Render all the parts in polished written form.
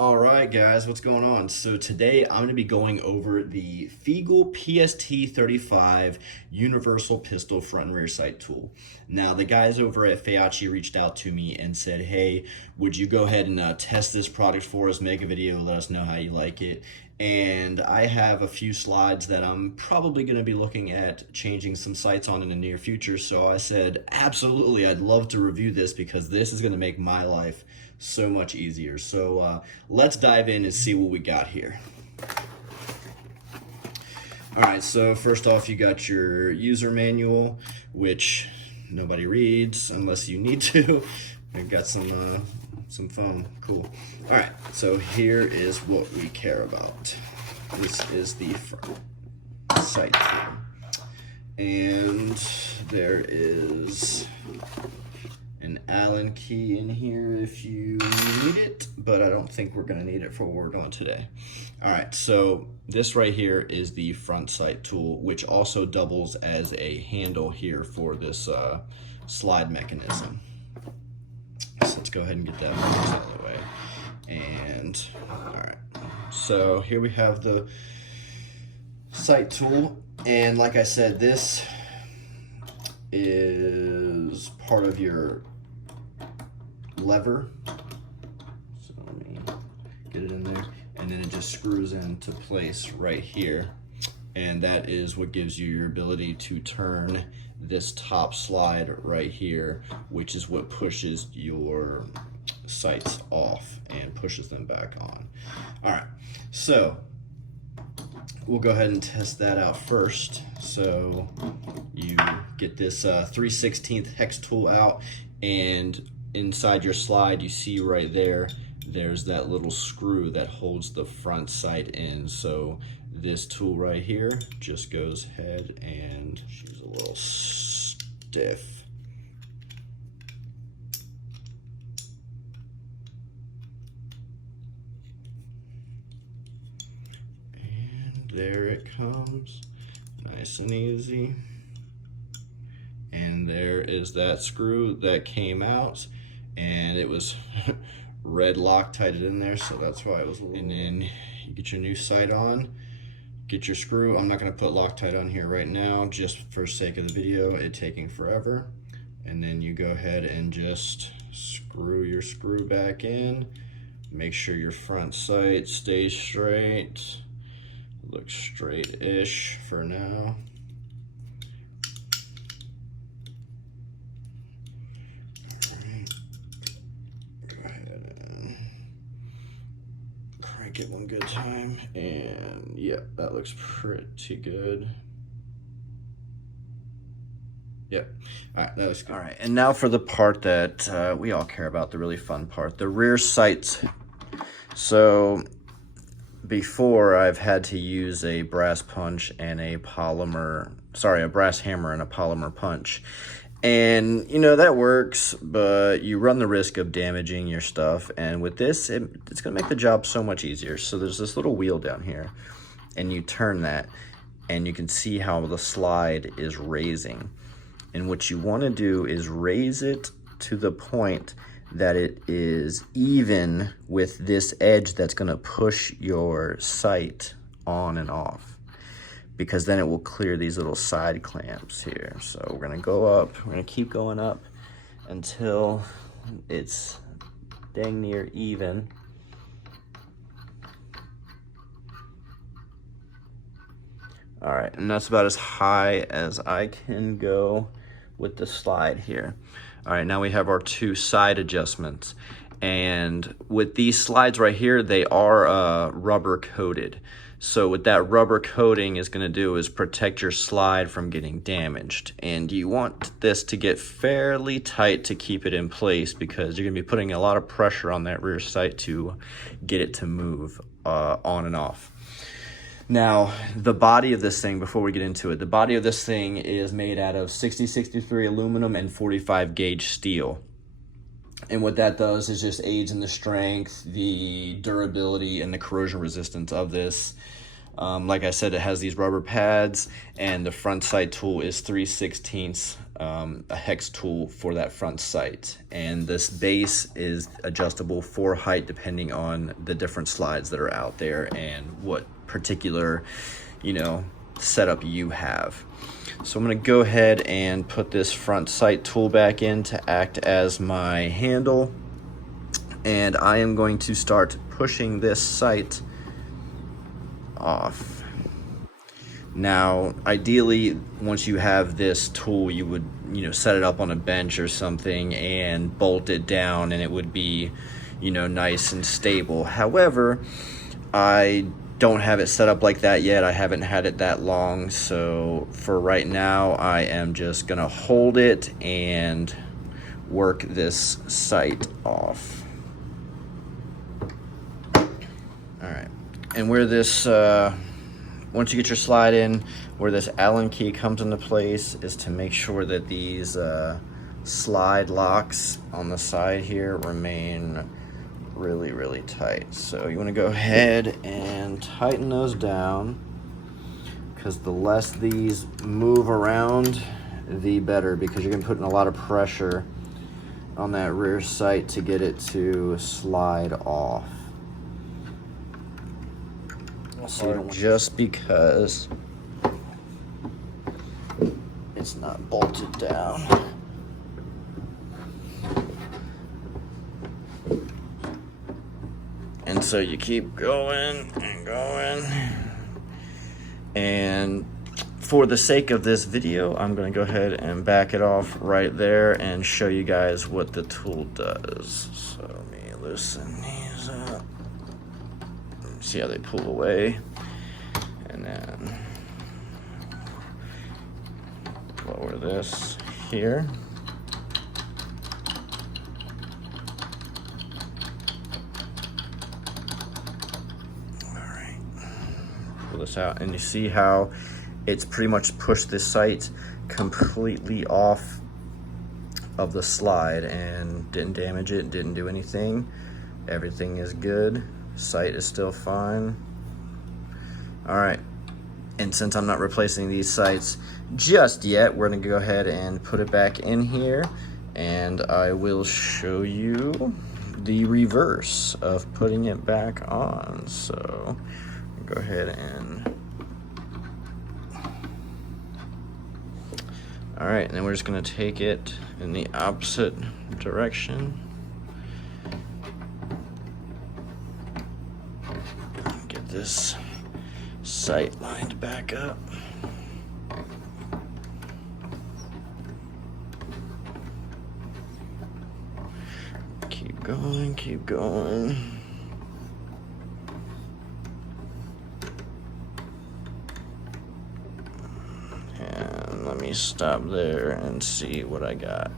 All right, guys, what's going on? So today I'm going to be going over the Feagle PST35 Universal Pistol Front and Rear Sight Tool. Now, the guys over at Feagle reached out to me and said, hey, would you go ahead and test this product for us, make a video, let us know how you like it. And I have a few slides that I'm probably going to be looking at changing some sights on in the near future. So I said, absolutely, I'd love to review this because this is going to make my life so much easier. So let's dive in and see what we got here. All right, so first off, you got your user manual, which nobody reads unless you need to. We've got some foam, cool. All right, so here is what we care about. This is the front sight tool. And there is an Allen key in here if you need it, but I don't think we're gonna need it for what we're doing today. All right, so this right here is the front sight tool, which also doubles as a handle here for this slide mechanism. So let's go ahead and get that out of the way. And all right, so here we have the sight tool, and like I said, this is part of your lever. So let me get it in there, and then it just screws into place right here, and that is what gives you your ability to turn this top slide right here, which is what pushes your sights off and pushes them back on. All right, so we'll go ahead and test that out first. So you get this 3/16 hex tool out, and inside your slide, you see right there, there's that little screw that holds the front sight in. So this tool right here just goes ahead, and she's a little stiff. And there it comes, nice and easy. And there is that screw that came out, and it was red Loctited in there, so that's why it was a little. And then you get your new sight on, get your screw. I'm not going to put Loctite on here right now just for sake of the video, it taking forever. And then you go ahead and just screw your screw back in. Make sure your front sight stays straight. Looks straight-ish for now. Crank it one good time, and yeah, that looks pretty good. Yep. All right, that was good. All right, and now for the part that we all care about, the really fun part, the rear sights. So before, I've had to use a brass punch and a brass hammer and a polymer punch. And, you know, that works, but you run the risk of damaging your stuff. And with this, it's going to make the job so much easier. So there's this little wheel down here, and you turn that, and you can see how the slide is raising. And what you want to do is raise it to the point that it is even with this edge that's going to push your sight on and off, because then it will clear these little side clamps here. So we're gonna go up, we're gonna keep going up until it's dang near even. All right, and that's about as high as I can go with the slide here. All right, now we have our two side adjustments. And with these slides right here, they are rubber coated. So what that rubber coating is going to do is protect your slide from getting damaged. And you want this to get fairly tight to keep it in place, because you're going to be putting a lot of pressure on that rear sight to get it to move on and off. Now, the body of this thing, before we get into it, the body of this thing is made out of 6063 aluminum and 45 gauge steel. And what that does is just aids in the strength, the durability, and the corrosion resistance of this. Like I said, it has these rubber pads, and the front sight tool is 3/16 a hex tool for that front sight. And this base is adjustable for height depending on the different slides that are out there and what particular, you know, setup you have. So I'm going to go ahead and put this front sight tool back in to act as my handle. And I am going to start pushing this sight off. Now, ideally, once you have this tool, you would, you know, set it up on a bench or something and bolt it down, and it would be, you know, nice and stable. However, I don't have it set up like that yet. I haven't had it that long, so for right now, I am just gonna hold it and work this sight off. All right, and where this once you get your slide in, where this Allen key comes into place is to make sure that these slide locks on the side here remain really, really tight. So you want to go ahead and tighten those down, because the less these move around, the better, because you're going to put in a lot of pressure on that rear sight to get it to slide off. So just because it's not bolted down. And so you keep going and going. And for the sake of this video, I'm going to go ahead and back it off right there and show you guys what the tool does. So let me loosen these up. See how they pull away, and then lower this here. All right, pull this out, and you see how it's pretty much pushed this sight completely off of the slide and didn't damage it, didn't do anything. Everything is good. Sight is still fine. All right, and since I'm not replacing these sights just yet, we're gonna go ahead and put it back in here, and I will show you the reverse of putting it back on. So go ahead and, all right, and then we're just gonna take it in the opposite direction. This sight lined back up. Keep going, keep going. And let me stop there and see what I got.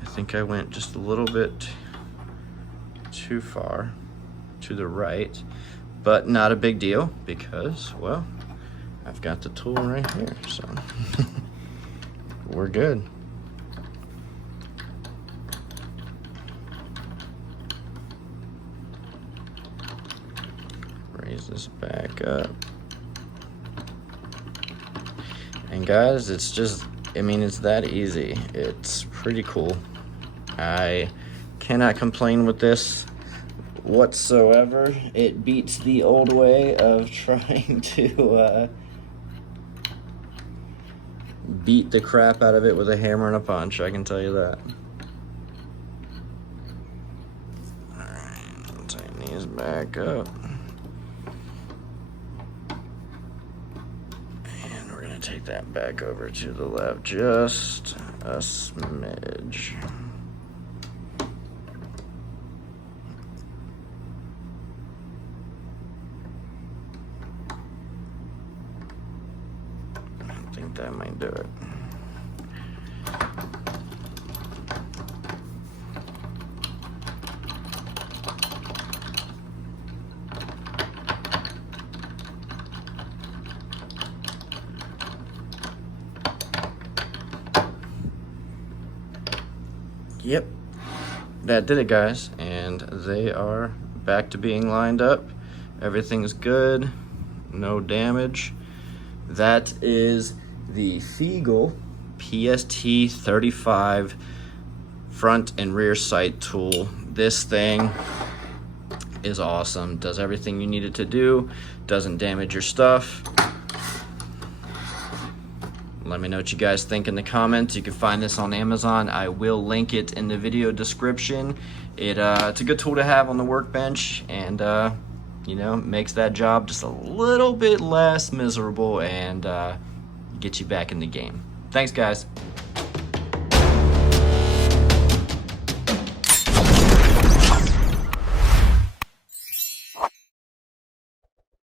I think I went just a little bit too far to the right, but not a big deal because, well, I've got the tool right here, so we're good. Raise this back up. And guys, it's just, I mean, it's that easy. It's pretty cool. I cannot complain with this whatsoever. It beats the old way of trying to beat the crap out of it with a hammer and a punch, I can tell you that. Alright, tighten these back up. And we're going to take that back over to the left just a smidge. I think that might do it. Yep, that did it, guys. And they are back to being lined up. Everything's good, no damage. That is the Feagle PST35 front and rear sight tool. This thing is awesome. Does everything you need it to do. Doesn't damage your stuff. Let me know what you guys think in the comments. You can find this on Amazon. I will link it in the video description. It's a good tool to have on the workbench, and you know, makes that job just a little bit less miserable and get you back in the game. Thanks, guys.